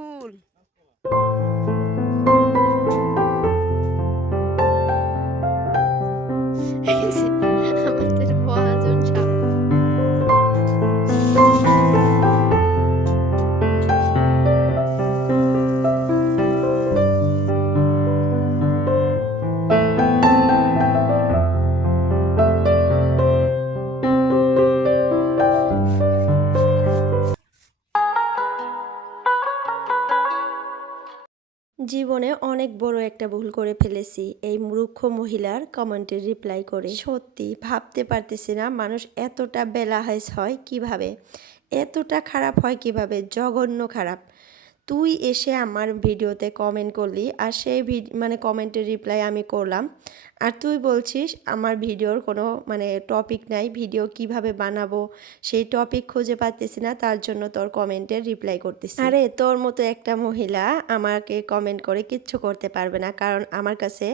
ফুল। এই যে আমাদের মহাজন সাহেব। জীবনে অনেক বড় একটা ভুল করে ফেলেছি এই মূর্খ মহিলার কমেন্টের রিপ্লাই করে। সত্যি ভাবতে পারতেছি না মানুষ এতটা বেলাহেজ হয় কিভাবে, এতটা খারাপ হয় কিভাবে, জঘন্য খারাপ। তুই এসে আমার ভিডিওতে কমেন্ট করলি আর সেই মানে কমেন্টের রিপ্লাই আমি করলাম, আর তুই বলছিস আমার ভিডিওর কোনো মানে টপিক নাই, ভিডিও কিভাবে বানাবো সেই টপিক খুঁজে পাচ্ছিস না, তার জন্য তোর কমেন্টের রিপ্লাই করতেছি। আরে তোর মতো একটা মহিলা আমাকে কমেন্ট করে কিচ্ছু করতে পারবে না, কারণ আমার কাছে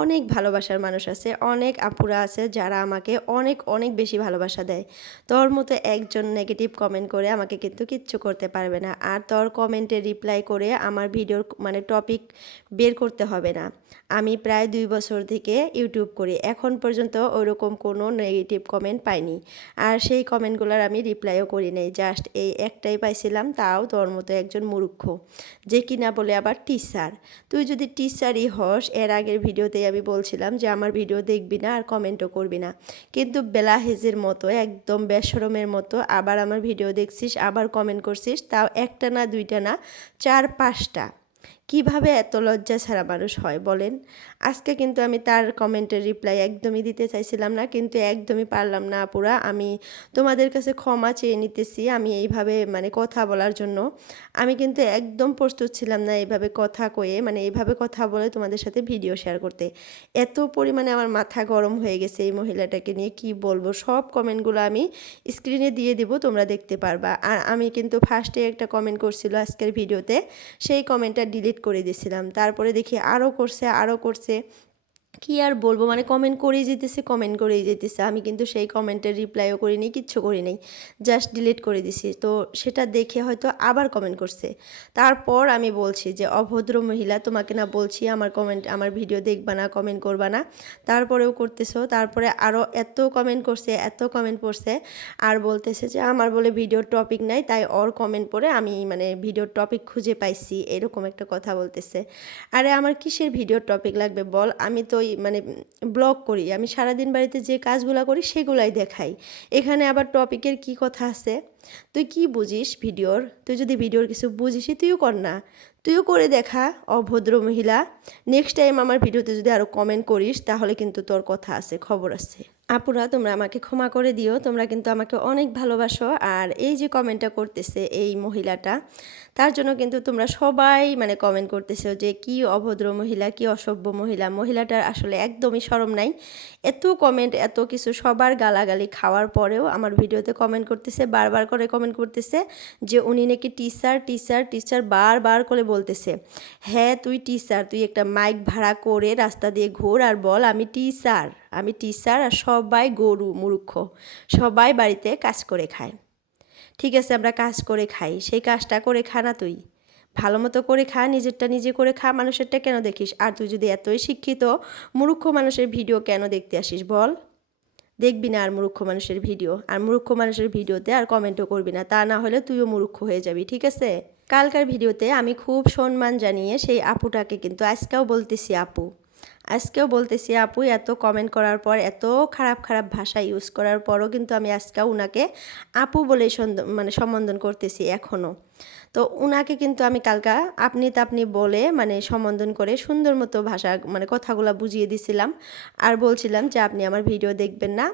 অনেক ভালোবাসার মানুষ আছে, অনেক আপুরা আছে যারা আমাকে অনেক অনেক বেশি ভালোবাসা দেয়। তোর মতো একজন নেগেটিভ কমেন্ট করে আমাকে কিন্তু কিচ্ছু করতে পারবে না। আর তোর কমেন্টে রিপ্লাই করে আমার ভিডিওর মানে টপিক বের করতে হবে না। আমি প্রায় 2 বছর থেকে ইউটিউব করি, এখন পর্যন্ত ওরকম কোনো নেগেটিভ কমেন্ট পাইনি, আর সেই কমেন্টগুলোর আমি রিপ্লাইও করি নাই। জাস্ট এই একটাই পাইছিলাম, তাও তোর মতো একজন মূর্খ যে কিনা বলে আবার টিচার। তুই যদি টিচারই হস, এর আগের ভিডিওতেই আমি বলছিলাম যে আমার ভিডিও দেখবি না আর কমেন্টও করবি না, কিন্তু বেলাহেজের মতো একদম বেশরমের মতো আবার আমার ভিডিও দেখছিস, আবার কমেন্ট করছিস, তাও একটা না দুইটা না 4-5টা। কিভাবে এত লজ্জা ছাড়া মানুষ হয় বলেন? আজকে কিন্তু আমি তার কমেন্টের রিপ্লাই একদমই দিতে চাইছিলাম না, কিন্তু একদমই পারলাম না আপুরা। আমি তোমাদের কাছে ক্ষমা চেয়ে নিতেছি, আমি এইভাবে মানে কথা বলার জন্য আমি কিন্তু একদম প্রস্তুত ছিলাম না এইভাবে কথা কয়ে, মানে এইভাবে কথা বলে তোমাদের সাথে ভিডিও শেয়ার করতে। এত পরিমাণে আমার মাথা গরম হয়ে গেছে এই মহিলাটাকে নিয়ে, কি বলবো। সব কমেন্টগুলো আমি স্ক্রিনে দিয়ে দিব, তোমরা দেখতে পারবা। আর আমি কিন্তু ফার্স্টে একটা কমেন্ট করছিল আজকের ভিডিওতে, সেই কমেন্টটা ডিলিট করে দিয়েছিলাম। তারপরে দেখি আরও করছে। কি আর বলবো, মানে কমেন্ট করেই যেতেছে। আমি কিন্তু সেই কমেন্টের রিপ্লাইও করিনি, কিচ্ছু করি নাই, জাস্ট ডিলিট করে দিছি। তো সেটা দেখে হয়তো আবার কমেন্ট করছে। তারপর আমি বলছি যে অভদ্র মহিলা, তোমাকে না বলছি আমার ভিডিও দেখবা না, কমেন্ট করবা না, তারপরেও করতেছো। তারপরে আরও এত কমেন্ট করছে আর বলতেছে যে আমার বলে ভিডিওর টপিক নাই, তাই ওর কমেন্ট পড়ে আমি মানে ভিডিওর টপিক খুঁজে পাইছি, এরকম একটা কথা বলতেছে। আরে আমার কিসের ভিডিওর টপিক লাগবে বল? আমি তো মানে ব্লগ করি, আমি সারাদিন বাড়িতে যে কাজগুলো করি সেগুলাই দেখাই, এখানে আবার টপিকের কি কথা আছে? তুই কি বুঝিস ভিডিওর? তুই যদি ভিডিওর কিছু বুঝিসই তুইও কর না, তুইও করে দেখা, অভদ্র মহিলা। নেক্সট টাইম আমার ভিডিওতে যদি আরও কমেন্ট করিস তাহলে কিন্তু তোর কথা আছে, খবর আছে। আপুরা তোমরা আমাকে ক্ষমা করে দিও, তোমরা কিন্তু আমাকে অনেক ভালোবাসো। আর এই যে কমেন্টটা করতেছে এই মহিলাটা, তার জন্য কিন্তু তোমরা সবাই মানে কমেন্ট করতেছো যে কি অভদ্র মহিলা, কি অসভ্য মহিলা। মহিলাটার আসলে একদমই শরম নাই। এত কমেন্ট, এত কিছু সবার গালাগালি খাওয়ার পরেও আমার ভিডিওতে কমেন্ট করতেছে, বারবার করে কমেন্ট করতেছে যে উনি নাকি টিচার বারবার করে বলতেছে। হ্যাঁ তুই টিচার, তুই একটা মাইক ভাড়া করে রাস্তা দিয়ে ঘুর আর বল আমি টিচার আর সবাই গরু মূর্খ, সবাই বাড়িতে কাজ করে খায়। ঠিক আছে আমরা কাজ করে খাই, সেই কাজটা করে খা না, তুই ভালো মতো করে খা, নিজেরটা নিজে করে খা, মানুষেরটা কেন দেখিস? আর তুই যদি এতই শিক্ষিত, মূর্খ মানুষের ভিডিও কেন দেখতে আসিস বল? দেখবি না আর মূর্খ মানুষের ভিডিও, আর মূর্খ মানুষের ভিডিওতে আর কমেন্টও করবি না, তা না হলে তুইও মূর্খ হয়ে যাবি, ঠিক আছে? কালকার ভিডিওতে আমি খুব সম্মান জানিয়ে সেই আপুটাকে কিন্তু আজকেও বলতেছি আপু, এত কমেন্ট করার পর, এত খারাপ খারাপ ভাষা ইউজ করার পরও কিন্তু আমি আজকেও উনাকে আপু বলেই মানে সম্বোধন করতেছি এখনও। তো উনাকে কিন্তু আমি কালকা আপনি বলে মানে সম্বোধন করে সুন্দর মতো ভাষা মানে কথাগুলো বুঝিয়ে দিছিলাম, আর বলছিলাম যে আপনি আমার ভিডিও দেখবেন না,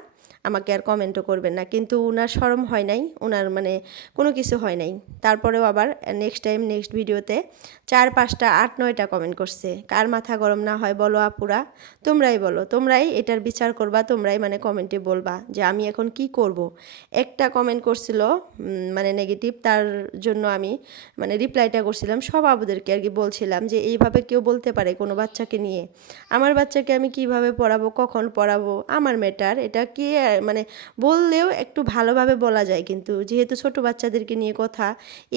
আমাকে আর কমেন্টও করবেন না, কিন্তু উনার শরম হয় নাই, উনার মানে কোনো কিছু হয় নাই। তারপরেও আবার নেক্সট ভিডিওতে 4-5টা 8-9টা কমেন্ট করছে। কার মাথা গরম না হয় বলো আপুরা? তোমরাই বলো, তোমরাই এটার বিচার করবা, তোমরাই মানে কমেন্টে বলবা যে আমি এখন কি করব। একটা কমেন্ট করছিল মানে নেগেটিভ, তার জন্য আমি মানে রিপ্লাইটা করছিলাম সব আপুদেরকে আর কি, বলছিলাম যে এইভাবে কেউ বলতে পারে কোনো বাচ্চাকে নিয়ে? আমার বাচ্চাকে আমি কিভাবে পড়াবো, কখন পড়াবো, আমার ম্যাটার, এটা কে মানে বললেও একটু ভালোভাবে বলা যায়, কিন্তু যেহেতু ছোট বাচ্চাদেরকে নিয়ে কথা,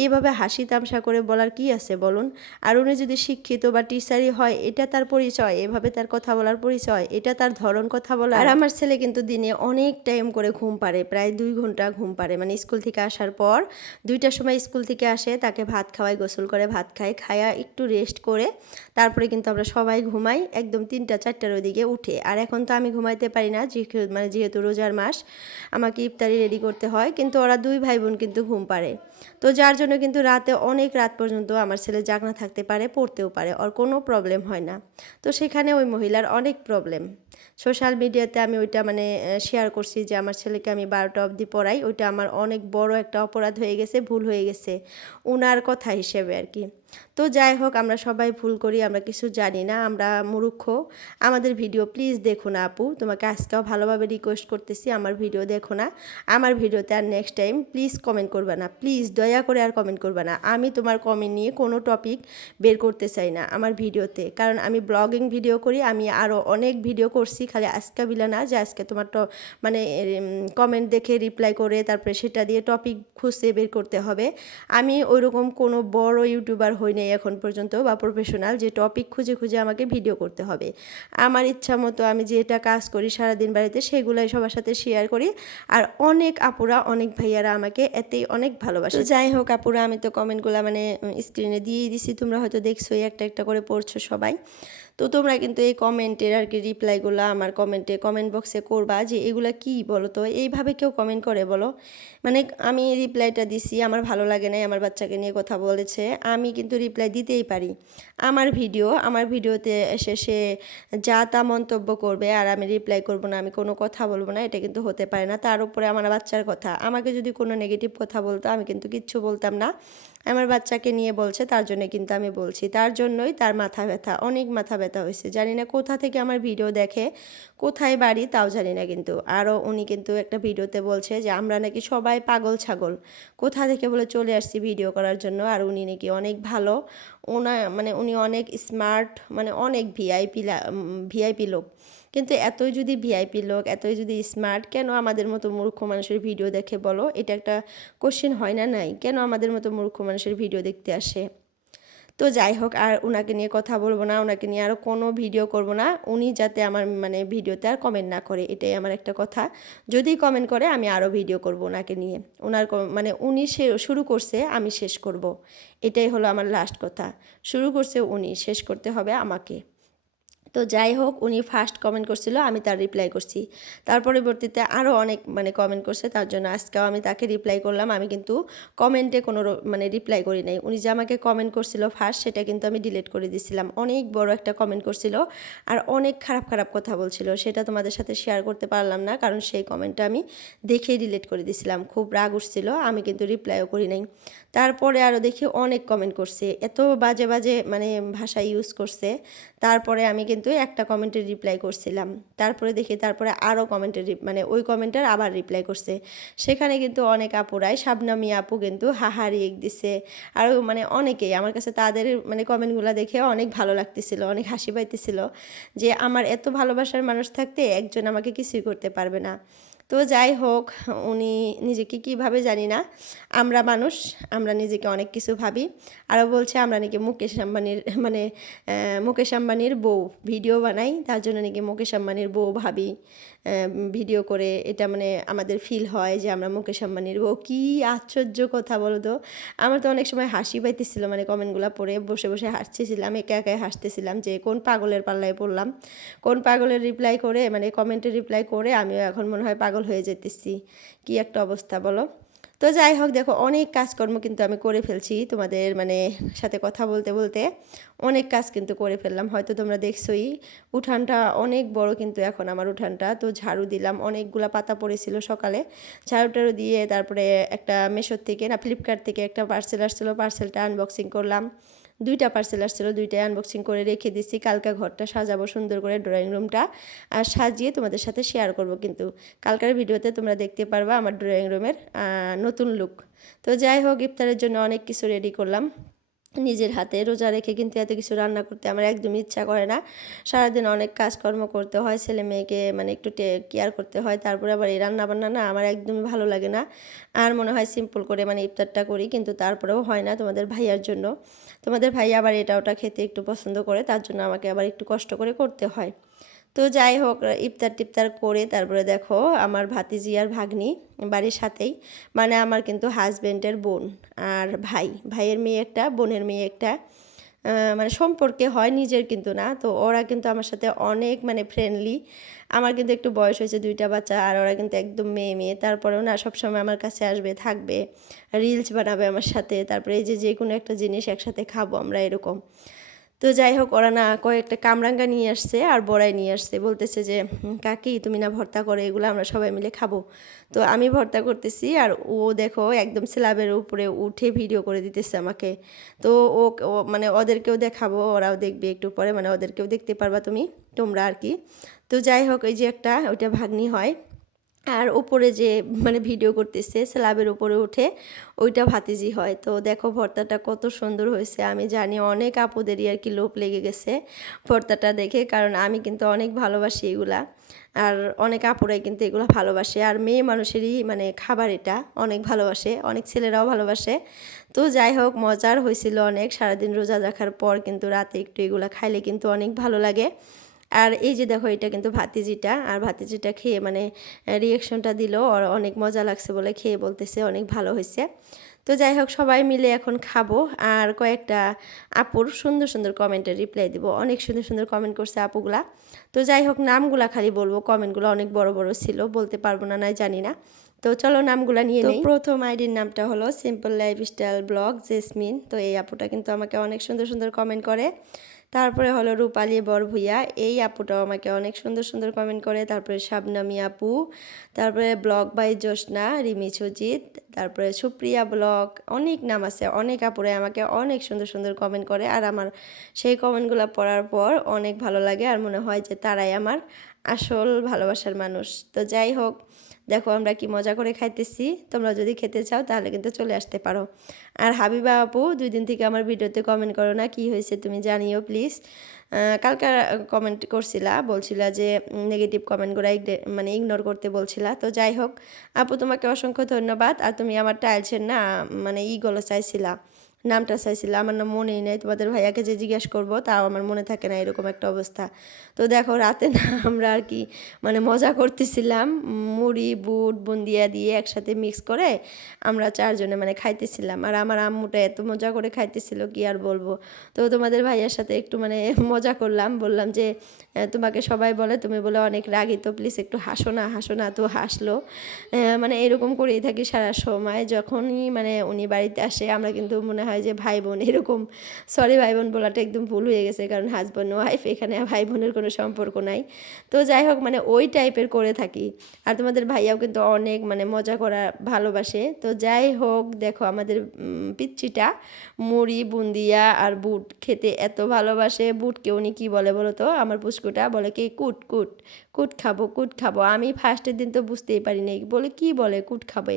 এইভাবে হাসি তামসা করে বলার কি আছে বলুন। আর উনি যদি শিক্ষিত বা টিচারই হয়, এটা তার পরিচয়, এভাবে তার কথা বলার পরিচয়, এটা তার ধরন কথা বলা। আর আমার ছেলে কিন্তু দিনে অনেক টাইম করে ঘুম পাড়ে, প্রায় 2 ঘন্টা ঘুম পাড়ে, মানে স্কুল থেকে আসার পর 2টার সময় স্কুল থেকে আসে, তাকে ভাত খাওয়াই, গোসল করে ভাত খায়, খায়া একটু রেস্ট করে তারপরে কিন্তু আমরা সবাই ঘুমাই একদম 3টা 4টার ওদিকে উঠে। আর এখন তো আমি ঘুমাইতে পারি না, যেহেতু রোজার মাস আমাকে ইফতারি রেডি করতে হয়, কিন্তু ওরা 2 ভাই বোন কিন্তু ঘুম পাড়ে। তো যার জন্য কিন্তু রাতে অনেক রাত পর্যন্ত আমার ছেলে জাগনা থাকতে পারে, পড়তেও পারে, ওর কোনো প্রবলেম হয় না। তো সেখানে ওই মহিলার অনেক প্রবলেম। সোশ্যাল মিডিয়াতে আমি ওইটা মানে শেয়ার করছি যে আমার ছেলেকে আমি 12টা অবধি পড়াই, ওইটা আমার অনেক বড় একটা অপরাধ হয়ে গেছে, ভুল হয়ে গেছে ওনার কথা হিসেবে আর কি। তো যাই হোক, আমরা সবাই ভুল করি, আমরা কিছু জানি না, আমরা মূর্খ। আমাদের ভিডিও প্লিজ দেখো না আপু, তোমাকে আজকেও ভালোভাবে রিকোয়েস্ট করতেছি, আমার ভিডিও দেখো না। আমার ভিডিওতে আর নেক্সট টাইম প্লিজ কমেন্ট করবে না, প্লিজ দয়া করে আর কমেন্ট করবে না। আমি তোমার কমেন্ট নিয়ে কোনো টপিক বের করতে চাই না আমার ভিডিওতে, কারণ আমি ব্লগিং ভিডিও করি, আমি আরও অনেক ভিডিও করছি, খালি আজকে বিলা না যে আজকে তোমার মানে কমেন্ট দেখে রিপ্লাই করে তারপরে সেটা দিয়ে টপিক খুঁজে বের করতে হবে। আমি ওইরকম কোনো বড় ইউটিউবার হই নাই এখন পর্যন্ত বা প্রফেশনাল যে টপিক খুঁজে খুঁজে আমাকে ভিডিও করতে হবে। আমার ইচ্ছা মতো আমি যেটা কাজ করি সারাদিন বাড়িতে সেগুলাই সবার সাথে শেয়ার করি। আর অনেক আপুরা, অনেক ভাইয়ারা আমাকে এতেই অনেক ভালোবাসে। যাই হোক আপুরা, আমি তো কমেন্টগুলো মানে স্ক্রিনে দিয়েই দিছি, তোমরা হয়তো দেখছোই, একটা একটা করে পড়ছো সবাই। তো তোমরা কিন্তু এই কমেন্টের আর কি রিপ্লাইগুলো আমার কমেন্ট বক্সে করবা যে এগুলা কি বলো তো, এইভাবে কেউ কমেন্ট করে বলো? মানে আমি রিপ্লাইটা দিছি, আমার ভালো লাগে নাই, আমার বাচ্চাকে নিয়ে কথা বলেছে, আমি কিন্তু রিপ্লাই দিতেই পারি। আমার ভিডিওতে এসে সে যা তা মন্তব্য করবে আর আমি রিপ্লাই করব না, আমি কোনো কথা বলবো না, এটা কিন্তু হতে পারে না। তার উপরে আমার বাচ্চার কথা, আমাকে যদি কোনো নেগেটিভ কথা বলতো আমি কিন্তু কিচ্ছু বলতাম না। আমার বাচ্চাকে নিয়ে বলছে, তার জন্য কিন্তু আমি বলছি, তার জন্যই তার মাথা ব্যথা, অনেক মাথা ব্যথা হয়েছে। জানি না কোথা থেকে আমার ভিডিও দেখে, কোথায় বাড়ি তাও জানি না, কিন্তু আরও উনি কিন্তু একটা ভিডিওতে বলছে যে আমরা নাকি সবাই পাগল ছাগল, কোথা থেকে বলে চলে আসছি ভিডিও করার জন্য, আর উনি নাকি অনেক ভালো, মানে উনি অনেক স্মার্ট, মানে অনেক ভিআইপি লোক। কিন্তু এতই যদি ভিআইপি লোক, এতই যদি স্মার্ট, কেন আমাদের মতো মূর্খ মানুষের ভিডিও দেখে বলো? এটা একটা কোশ্চেন হয় না? নাই, কেন আমাদের মতো মূর্খ মানুষের ভিডিও দেখতে আসে? তো যাই হোক, আর ওনাকে নিয়ে কথা বলবো না, ওনাকে নিয়ে আরও কোনো ভিডিও করব না, উনি যাতে আমার মানে ভিডিওতে আর কমেন্ট না করে, এটাই আমার একটা কথা। যদি কমেন্ট করে আমি আরও ভিডিও করব ওনাকে নিয়ে, ওনার মানে উনি শুরু করছে, আমি শেষ করব, এটাই হলো আমার লাস্ট কথা। শুরু করছে উনি, শেষ করতে হবে আমাকে। তো যাই হোক, উনি ফার্স্ট কমেন্ট করছিল, আমি তার রিপ্লাই করছি, তার পরবর্তীতে আরও অনেক মানে কমেন্ট করছে, তার জন্য আজকেও আমি তাকে রিপ্লাই করলাম। আমি কিন্তু কমেন্টে কোনো মানে রিপ্লাই করি নাই, উনি যে আমাকে কমেন্ট করছিল ফার্স্ট, সেটা কিন্তু আমি ডিলিট করে দিয়েছিলাম। অনেক বড় একটা কমেন্ট করছিল আর অনেক খারাপ খারাপ কথা বলছিল, সেটা তোমাদের সাথে শেয়ার করতে পারলাম না, কারণ সেই কমেন্টটা আমি দেখেই ডিলিট করে দিয়েছিলাম, খুব রাগ উঠছিল, আমি কিন্তু রিপ্লাইও করি নাই। তারপরে আরও দেখি অনেক কমেন্ট করছে, এত বাজে বাজে মানে ভাষা ইউজ করছে। তারপরে আমি কিন্তু একটা কমেন্টের রিপ্লাই করছিলাম, তারপরে দেখি তারপরে আরও কমেন্টের মানে ওই কমেন্টের আবার রিপ্লাই করছে। সেখানে কিন্তু অনেক আপুরাই, শাবনামী আপু কিন্তু হাহারি এক দিছে, আরও মানে অনেকেই আমার কাছে তাদের মানে কমেন্টগুলো দেখে অনেক ভালো লাগতেছিল, অনেক হাসি পাইতেছিল যে আমার এত ভালোবাসার মানুষ থাকতে একজন আমাকে কিছুই করতে পারবে না। তো যাই হোক, উনি নিজেকে কীভাবে জানি না, আমরা মানুষ, আমরা নিজেকে অনেক কিছু ভাবি। আরও বলছে আমরা নাকি মুকেশ আম্বানির মানে মুকেশ আম্বানির বউ, ভিডিও বানাই, তার জন্য নাকি মুকেশ আম্বানির বউ ভাবি, ভিডিও করে এটা মানে আমাদের ফিল হয় যে আমরা মুকেশ আম্বানির বউ। কী আশ্চর্য কথা বলো তো! আমার তো অনেক সময় হাসি পাইতেছিল, মানে কমেন্টগুলো পড়ে বসে বসে হাসতেছিলাম, একা একাই হাসতেছিলাম যে কোন পাগলের পাল্লায় পড়লাম, কোন পাগলের রিপ্লাই করে মানে কমেন্টের রিপ্লাই করে আমিও এখন মনে হয় পাগল হয়ে যেতেছি। কী একটা অবস্থা বলো! তো যাই হোক, দেখো অনেক কাজকর্ম কিন্তু আমি করে ফেলছি, তোমাদের মানে সাথে কথা বলতে বলতে অনেক কাজ কিন্তু করে ফেললাম, হয়তো তোমরা দেখছোই। উঠানটা অনেক বড় কিন্তু এখন আমার উঠানটা, তো ঝাড়ু দিলাম, অনেকগুলা পাতা পড়েছিল সকালে, ঝাড়ু টাড়ু দিয়ে তারপরে একটা মেশোর থেকে না ফ্লিপকার্ট থেকে একটা পার্সেল আসছিলো, পার্সেলটা আনবক্সিং করলাম। 2টা পার্সেল আসছিলো, 2টাই আনবক্সিং করে রেখে দিচ্ছি, কালকে ঘরটা সাজাবো সুন্দর করে, ড্রয়িং রুমটা আর সাজিয়ে তোমাদের সাথে শেয়ার করব। কিন্তু কালকের ভিডিওতে তোমরা দেখতে পারবা আমার ড্রয়িং রুমের নতুন লুক। তো যাই হোক, ইফতারের জন্য অনেক কিছু রেডি করলাম, নিজের হাতে রোজা রেখে কিন্তু এত কিছু রান্না করতে আমার একদমই ইচ্ছা করে না। সারাদিন অনেক কাজকর্ম করতে হয়, ছেলে মেয়েকে মানে একটু কেয়ার করতে হয়, তারপরে আবার এই রান্না বান্না না আমার একদমই ভালো লাগে না। আর মনে হয় সিম্পল করে মানে ইফতারটা করি, কিন্তু তারপরেও হয় না তোমাদের ভাইয়ার জন্য। তোমাদের ভাইয়া আবার এটা ওটা খেতে একটু পছন্দ করে, তার জন্য আমাকে আবার একটু কষ্ট করে করতে হয়। তো যাই হোক, ইফতার টিফতার করে তারপরে দেখো আমার ভাতিজি আর ভাগ্নি বাড়ির সাথেই, মানে আমার কিন্তু হাজব্যান্ডের বোন আর ভাইয়ের মেয়ে একটা, বোনের মেয়ে একটা, মানে সম্পর্কে হয়, নিজের কিন্তু না। তো ওরা কিন্তু আমার সাথে অনেক মানে ফ্রেন্ডলি। আমার কিন্তু একটু বয়স হয়েছে, দুইটা বাচ্চা, আর ওরা কিন্তু একদম মেয়ে মেয়ে, তারপরেও না সবসময় আমার কাছে আসবে, থাকবে, রিলস বানাবে আমার সাথে, তারপরে এই যে কোনো একটা জিনিস একসাথে খাবো আমরা, এরকম। তো যাই হোক, ওরা না কয়েকটা কামরাঙ্গা নিয়ে আসছে আর বড়াই নিয়ে আসছে, বলতেছে যে কাকি তুমি না ভর্তা করে, এগুলো আমরা সবাই মিলে খাবো। তো আমি ভর্তা করতেছি আর ও দেখো একদম স্ল্যাবের উপরে উঠে ভিডিও করে দিতেছে আমাকে। তো ও মানে ওদেরকেও দেখাবো, ওরাও দেখবে একটু পরে, মানে ওদেরকেও দেখতে পারবা তোমরা আর কি। তো যাই হোক, এই যে একটা ওইটা ভাগ্নি হয়, আর উপরে যে মানে ভিডিও করতেছে স্ল্যাবের উপরে উঠে, ওইটা ভাতিজি হয়। তো দেখো ভর্তাটা কত সুন্দর হয়েছে। আমি জানি অনেক আপুদেরই আর কি লোভ লেগে গেছে ভর্তাটা দেখে, কারণ আমি কিন্তু অনেক ভালোবাসি এগুলা, আর অনেক আপুরাই কিন্তু এগুলো ভালোবাসে, আর মেয়ে মানুষেরই মানে খাবার এটা অনেক ভালোবাসে, অনেক ছেলেরাও ভালোবাসে। তো যাই হোক, মজার হয়েছিল অনেক। সারাদিন রোজা রাখার পর কিন্তু রাতে একটু এগুলো খাইলে কিন্তু অনেক ভালো লাগে। আর এই যে দেখো এটা কিন্তু ভাতিজিটা, আর ভাতিজিটা খেয়ে মানে রিয়াকশনটা দিল, আর অনেক মজা লাগছে বলে খেয়ে বলতেছে অনেক ভালো হয়েছে। তো যাই হোক, সবাই মিলে এখন খাবো। আর কয়েকটা আপুর সুন্দর সুন্দর কমেন্টের রিপ্লাই দিব, অনেক সুন্দর সুন্দর কমেন্ট করছে আপুগুলা। তো যাই হোক, নামগুলা খালি বলবো, কমেন্টগুলো অনেক বড় বড় ছিল, বলতে পারবো না নাই জানি না। তো চলো নামগুলা নিয়ে নেই। প্রথম আইডির নামটা হলো সিম্পল লাইফস্টাইল ব্লগ জেসমিন। তো এই আপুটা কিন্তু আমাকে অনেক সুন্দর সুন্দর কমেন্ট করে। তারপরে হলো রূপালী বরভুইয়া, এই আপুটাও আমাকে অনেক সুন্দর সুন্দর কমেন্ট করে। তারপরে শাবনামি আপু, তারপরে ব্লগ বাই জোসনা, রিমি সুজিত, তারপরে সুপ্রিয়া ব্লগ, অনেক নাম আছে। অনেক আপুরে আমাকে অনেক সুন্দর সুন্দর কমেন্ট করে, আর আমার সেই কমেন্টগুলো পড়ার পর অনেক ভালো লাগে, আর মনে হয় যে তারাই আমার আসল ভালোবাসার মানুষ। তো যাই হোক, দেখো আমরা কি মজা করে খাইতেছি। তোমরা যদি খেতে চাও তাহলে কিন্তু চলে আসতে পারো। আর হাবিবা আপু 2 দিন থেকে আমার ভিডিওতে কমেন্ট করো না, কি হয়েছে তুমি জানিও প্লিজ। কালকে কমেন্ট করছিলা, বলছিলা যে নেগেটিভ কমেন্টগুলো মানে ইগনোর করতে বলছিলা। তো যাই হোক আপু, তোমাকে অসংখ্য ধন্যবাদ। আর তুমি আমার টাইলসের না মানে ইগুলো চাইছিলা, নামটা চাইছিলাম, আমার নাম মনেই নেই। তোমাদের ভাইয়াকে যে জিজ্ঞেস করবো তাও আমার মনে থাকে না, এরকম একটা অবস্থা। তো দেখো রাতে না আমরা আর কি মানে মজা করতেছিলাম, মুড়ি বুট বুন্দিয়া দিয়ে একসাথে মিক্স করে আমরা 4 জনে মানে খাইতেছিলাম। আর আমার আম্মুটা এত মজা করে খাইতেছিল কি আর বলবো। তো তোমাদের ভাইয়ার সাথে একটু মানে মজা করলাম, বললাম যে তোমাকে সবাই বলে, তুমি বলে অনেক রাগী, তো প্লিজ একটু হাসো না হাসো না। তো হাসলো। মানে এরকম করেই থাকি সারা সময়, যখনই মানে উনি বাড়িতে আসে আমরা কিন্তু মনে হয় যে ভাই বোন এরকম। সরি, ভাই বোন বলাটা একদম ভুল হয়ে গেছে, কারণ হাজব্যান্ড ওয়াইফ, এখানে ভাই বোনের কোনো সম্পর্ক নাই। তো যাই হোক, মানে ওই টাইপের করে থাকি। আর তোমাদের ভাইয়াও কিন্তু অনেক মানে মজা করা ভালোবাসে। তো যাই হোক, দেখো আমাদের পিচ্চিটা মুড়ি বুন্দিয়া আর বুট খেতে এত ভালোবাসে। বুটকে উনি কী বলে বলো তো, আমার পুষ্কুটা বলে কি কুট কুট, কুট খাবো কুট খাবো। আমি ফার্স্টের দিন তো বুঝতেই পারি নাই, বলে কি বলে কুট খাবে,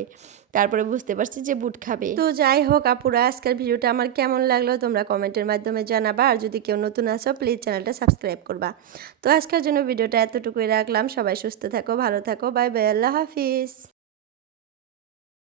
তারপরে বুঝতে পারছি যে বুট খাবে। তো যাই হোক আপুরা, আজকের ভিডিওটা আমার কেমন লাগলো তোমরা কমেন্টের মাধ্যমে জানাবা। আর যদি কেউ নতুন আসো প্লিজ চ্যানেলটা সাবস্ক্রাইব করবা। তো আজকের জন্য ভিডিওটা এতটুকুই রাখলাম। সবাই সুস্থ থাকো, ভালো থাকো, বাই বাই, আল্লাহ হাফিজ।